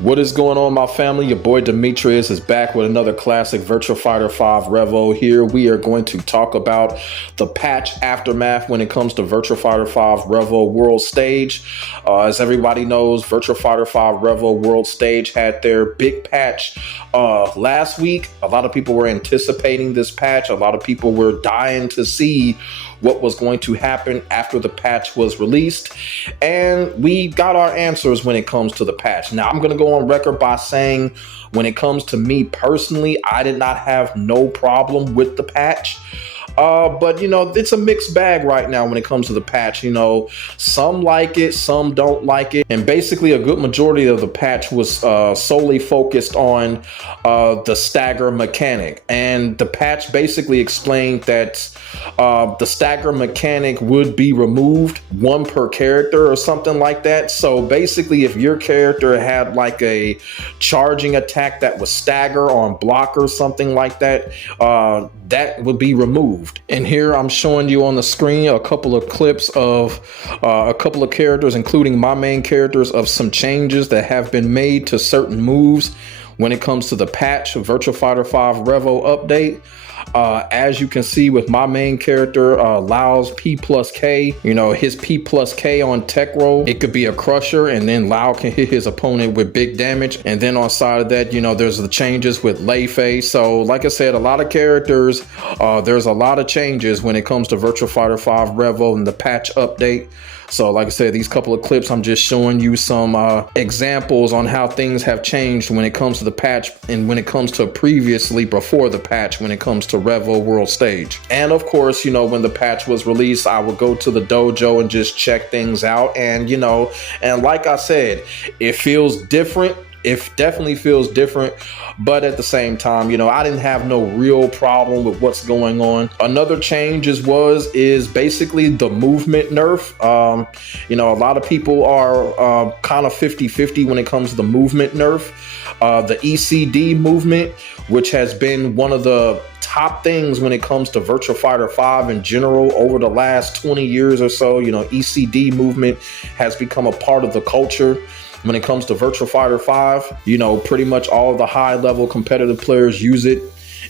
What is going on, my family? Your boy Demetrius is back with another classic Virtua Fighter 5 Revo. Here we are going to talk about the patch aftermath when it comes to Virtua Fighter 5 Revo World Stage. As everybody knows, Virtua Fighter 5 Revo World Stage had their big patch last week. A lot of people were anticipating this patch. A lot of people were dying to see what was going to happen after the patch was released, and we got our answers when it comes to the patch. Now, I'm going to go on record by saying, when it comes to me personally, I did not have no problem with the patch. But, you know, it's a mixed bag right now when it comes to the patch. You know, some like it, some don't like it. And basically a good majority of the patch was solely focused on the stagger mechanic. And the patch basically explained that the stagger mechanic would be removed, one per character or something like that. So basically, if your character had like a charging attack that was stagger on block or something like that, that would be removed. And here I'm showing you on the screen a couple of clips of a couple of characters, including my main characters, of some changes that have been made to certain moves when it comes to the patch of Virtua Fighter 5 Revo update. As you can see with my main character, Lao's P plus K, you know, his P plus K on tech roll, it could be a crusher, and then Lao can hit his opponent with big damage. And then on side of that, you know, there's the changes with Lei Fei. So like I said, a lot of characters, there's a lot of changes when it comes to Virtua Fighter 5 Revo and the patch update. So like I said, these couple of clips, I'm just showing you some examples on how things have changed when it comes to the patch and when it comes to previously before the patch when it comes to Revo World Stage. And of course, you know, when the patch was released, I would go to the dojo and just check things out. And, you know, and like I said, it feels different. It definitely feels different, but at the same time, you know, I didn't have no real problem with what's going on. Another change is basically the movement nerf. You know, a lot of people are kind of 50-50 when it comes to the movement nerf. The ECD movement, which has been one of the top things when it comes to Virtua Fighter 5 in general over the last 20 years or so. You know, ECD movement has become a part of the culture. When it comes to Virtua Fighter 5, you know, pretty much all of the high-level competitive players use it,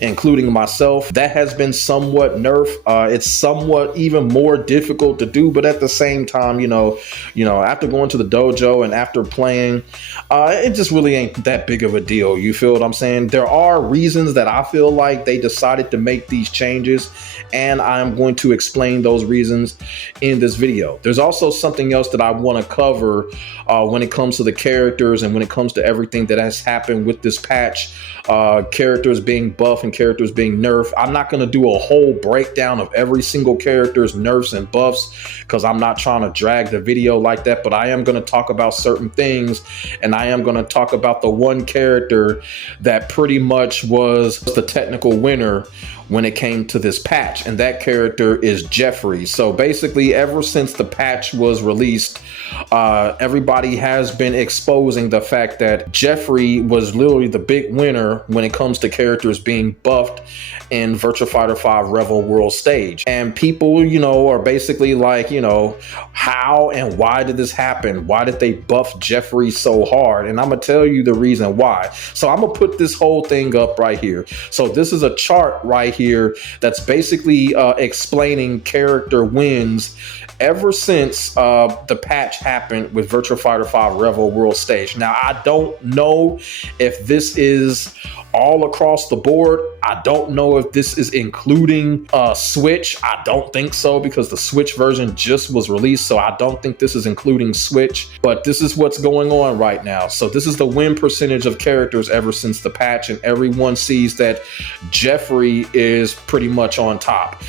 including myself. That has been somewhat nerfed. It's somewhat even more difficult to do, but at the same time, you know, after going to the dojo and after playing, it just really ain't that big of a deal. You feel what I'm saying? There are reasons that I feel like they decided to make these changes, and I'm going to explain those reasons in this video. There's also something else that I want to cover when it comes to the characters and when it comes to everything that has happened with this patch, characters being buffed and characters being nerfed. I'm not going to do a whole breakdown of every single character's nerfs and buffs because I'm not trying to drag the video like that, but I am going to talk about certain things, and I am going to talk about the one character that pretty much was the technical winner when it came to this patch, and that character is Jeffrey. So basically, ever since the patch was released, everybody has been exposing the fact that Jeffrey was literally the big winner when it comes to characters being buffed in Virtua Fighter 5 Revo World Stage. And people, you know, are basically like, you know, how and why did this happen? Why did they buff Jeffrey so hard? And I'm gonna tell you the reason why. So I'm gonna put this whole thing up right here. So this is a chart right here that's basically explaining character wins ever since the patch happened with Virtua Fighter 5 Revo World Stage. Now, I don't know if this is all across the board. I don't know if this is including Switch. I don't think so, because the Switch version just was released, so I don't think this is including Switch, but this is what's going on right now. So this is the win percentage of characters ever since the patch, and everyone sees that Jeffrey is pretty much on top.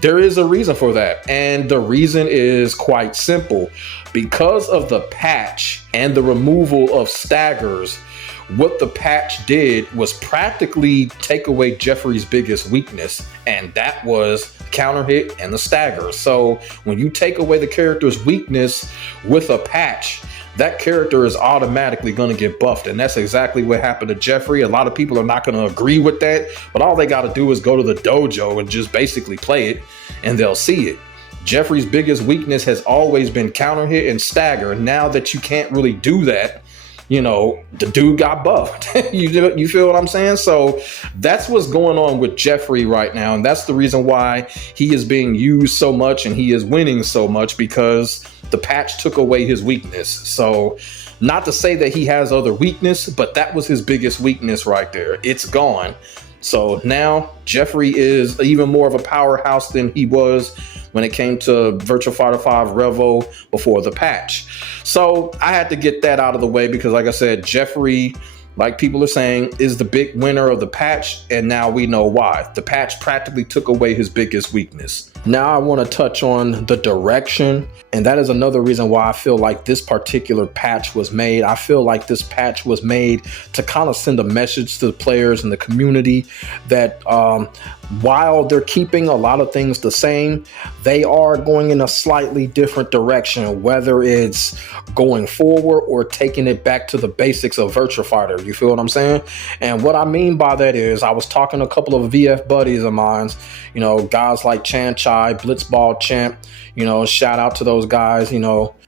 There is a reason for that, and the reason is quite simple. Because of the patch and the removal of staggers, what the patch did was practically take away Jeffrey's biggest weakness, and that was counter hit and the stagger. So when you take away the character's weakness with a patch, that character is automatically going to get buffed, and that's exactly what happened to Jeffrey. A lot of people are not going to agree with that, but all they got to do is go to the dojo and just basically play it, and they'll see it. Jeffrey's biggest weakness has always been counter hit and stagger. Now that you can't really do that, the dude got buffed. You feel what I'm saying? So that's what's going on with Jeffrey right now. And that's the reason why he is being used so much and he is winning so much, because the patch took away his weakness. So not to say that he has other weakness, but that was his biggest weakness right there. It's gone. So now Jeffrey is even more of a powerhouse than he was when it came to Virtua Fighter 5 Revo before the patch. So I had to get that out of the way because, like I said, Jeffrey, like people are saying, is the big winner of the patch, and now we know why. The patch practically took away his biggest weakness. Now I want to touch on the direction, and that is another reason why I feel like this particular patch was made. I feel like this patch was made to kind of send a message to the players and the community that while they're keeping a lot of things the same, they are going in a slightly different direction, whether it's going forward or taking it back to the basics of Virtua Fighter. You feel what I'm saying? And what I mean by that is, I was talking to a couple of VF buddies of mine, guys like Chan Chai, Blitzball Champ, shout out to those guys,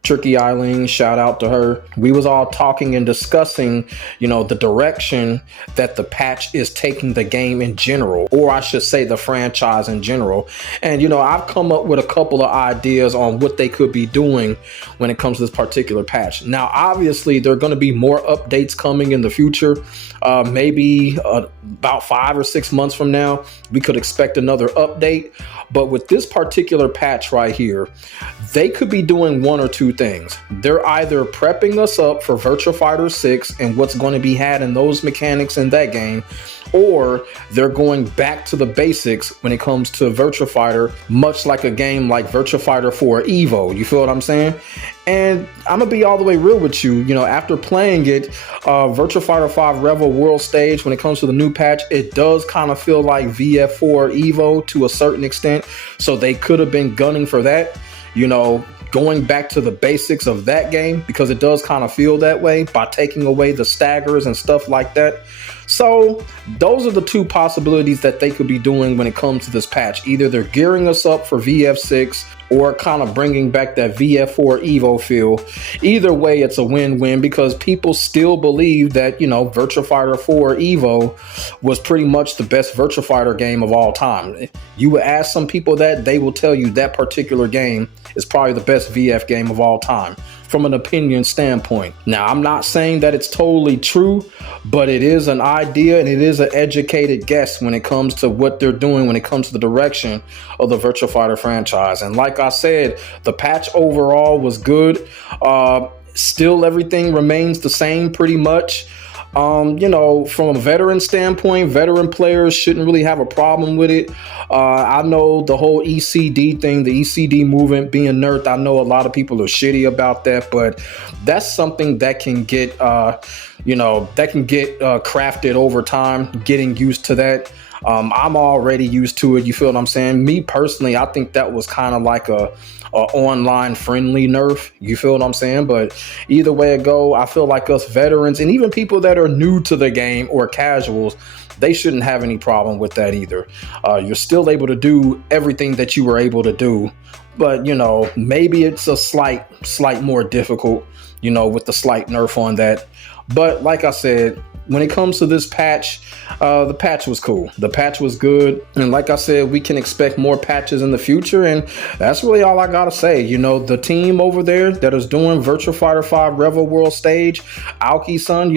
Tricky Eileen, shout out to her. We was all talking and discussing, the direction that the patch is taking the game in general, or I should say the franchise in general. And, I've come up with a couple of ideas on what they could be doing when it comes to this particular patch. Now, obviously, there are going to be more updates coming in the future. Maybe about 5 or 6 months from now, we could expect another update. But with this particular patch right here, they could be doing one or two things. They're either prepping us up for Virtua Fighter 6 and what's going to be had in those mechanics in that game, or they're going back to the basics when it comes to Virtua Fighter, much like a game like Virtua Fighter 4 Evo. You feel what I'm saying? And I'm gonna be all the way real with you. After playing it, Virtua Fighter 5 Revo World Stage, when it comes to the new patch, it does kind of feel like VF4 Evo to a certain extent. So they could have been gunning for that, going back to the basics of that game, because it does kind of feel that way by taking away the staggers and stuff like that. So those are the two possibilities that they could be doing when it comes to this patch. Either they're gearing us up for VF6 or kind of bringing back that VF4 Evo feel. Either way, it's a win-win, because people still believe that, Virtua Fighter 4 Evo was pretty much the best Virtua Fighter game of all time. You would ask some people that, they will tell you that particular game is probably the best VF game of all time, from an opinion standpoint. Now, I'm not saying that it's totally true, but it is an idea and it is an educated guess when it comes to what they're doing when it comes to the direction of the Virtua Fighter franchise. And like I said, the patch overall was good. Still, everything remains the same pretty much. From a veteran standpoint, veteran players shouldn't really have a problem with it. I know the whole ECD thing, the ECD movement being nerfed, I know a lot of people are shitty about that, but that's something that can get, crafted over time, getting used to that. I'm already used to it. You feel what I'm saying? Me personally, I think that was kind of like a online friendly nerf. You feel what I'm saying? But either way it go, I feel like us veterans and even people that are new to the game or casuals, they shouldn't have any problem with that either. You're still able to do everything that you were able to do, but maybe it's a slight more difficult, with the slight nerf on that. But like I said, when it comes to this patch, the patch was cool. The patch was good. And like I said, we can expect more patches in the future. And that's really all I got to say. The team over there that is doing Virtua Fighter 5 Revo World Stage, Aoki-san,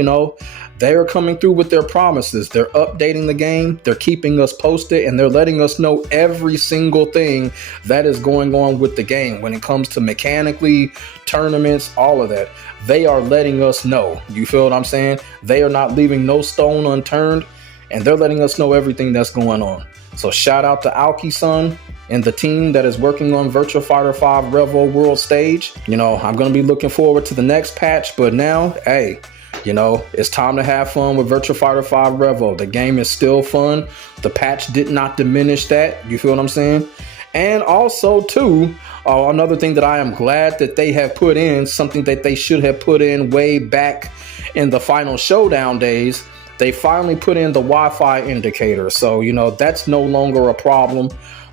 they are coming through with their promises. They're updating the game. They're keeping us posted, and they're letting us know every single thing that is going on with the game when it comes to mechanically, tournaments, all of that. They are letting us know. You feel what I'm saying? They are not leaving no stone unturned, and they're letting us know everything that's going on. So shout out to Aoki-san and the team that is working on Virtua Fighter 5 Revo World Stage. I'm going to be looking forward to the next patch, but now, hey, it's time to have fun with Virtua Fighter 5 Revo. The game is still fun. The patch did not diminish that. You feel what I'm saying? And also, too, another thing that I am glad that they have put in, something that they should have put in way back in the final showdown days, they finally put in the Wi-Fi indicator. So, that's no longer a problem.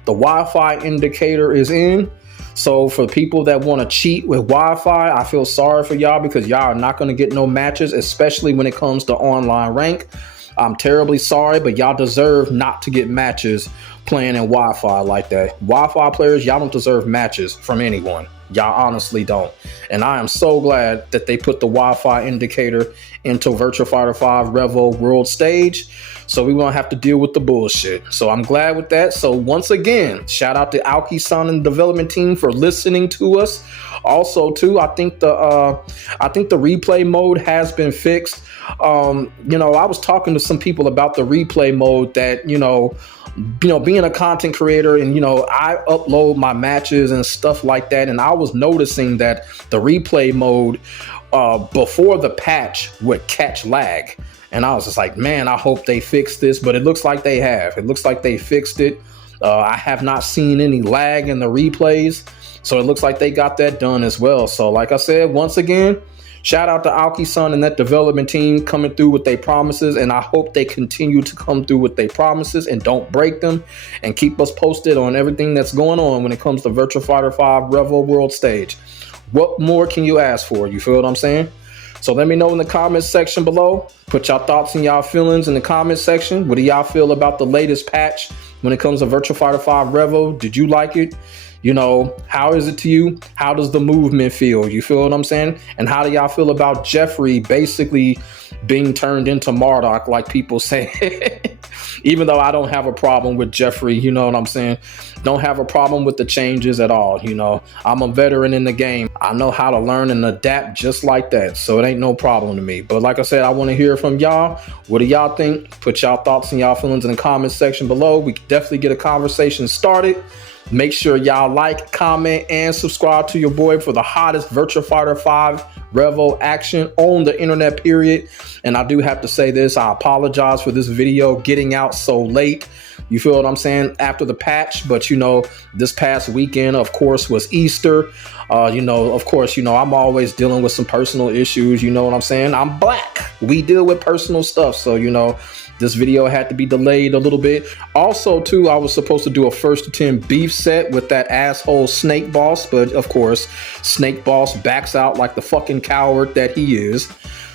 The Wi-Fi indicator is in. So for people that want to cheat with Wi-Fi, I feel sorry for y'all, because y'all are not going to get no matches, especially when it comes to online rank. I'm terribly sorry, but y'all deserve not to get matches playing in Wi-Fi like that. Wi-Fi players, y'all don't deserve matches from anyone. Y'all honestly don't. And I am so glad that they put the Wi-Fi indicator into Virtua Fighter 5 Revo World Stage, so we won't have to deal with the bullshit. So I'm glad with that. So once again, shout out to Aoki-san and the development team for listening to us. Also, too, I think the replay mode has been fixed. You know, I was talking to some people about the replay mode that, you know, being a content creator, and, you know, I upload my matches and stuff like that. And I was noticing that the replay mode before the patch would catch lag. And I was just like, man, I hope they fix this. But it looks like they have. It looks like they fixed it. I have not seen any lag in the replays. So it looks like they got that done as well. So like I said, once again, shout out to Aoki-san and that development team coming through with their promises. And I hope they continue to come through with their promises and don't break them, and keep us posted on everything that's going on when it comes to Virtua Fighter 5 Revo World Stage. What more can you ask for? You feel what I'm saying? So let me know in the comments section below. Put y'all thoughts and y'all feelings in the comments section. What do y'all feel about the latest patch when it comes to Virtua Fighter 5 Revo? Did you like it? You know, how is it to you? How does the movement feel? You feel what I'm saying? And how do y'all feel about Jeffrey basically being turned into Marduk, like people say? Even though I don't have a problem with Jeffrey, you know what I'm saying? Don't have a problem with the changes at all. You know, I'm a veteran in the game. I know how to learn and adapt just like that. So it ain't no problem to me. But like I said, I want to hear from y'all. What do y'all think? Put y'all thoughts and y'all feelings in the comments section below. We can definitely get a conversation started. Make sure y'all like, comment, and subscribe to your boy for the hottest Virtua Fighter 5 Revo action on the internet, period. And I do have to say this, I apologize for this video getting out so late. You feel what I'm saying? After the patch. But, you know, this past weekend, of course, was Easter. You know, of course, you know, I'm always dealing with some personal issues. You know what I'm saying? I'm black. We deal with personal stuff. So, you know, this video had to be delayed a little bit. Also, too, I was supposed to do a first attempt beef set with that asshole Snake Boss. But, of course, Snake Boss backs out like the fucking coward that he is.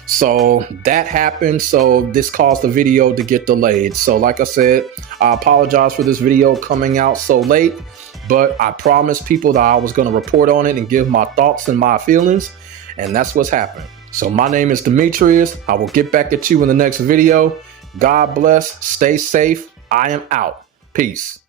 So that happened. So this caused the video to get delayed. So like I said, I apologize for this video coming out so late. But I promised people that I was going to report on it and give my thoughts and my feelings. And that's what's happened. So my name is Demetrius. I will get back at you in the next video. God bless. Stay safe. I am out. Peace.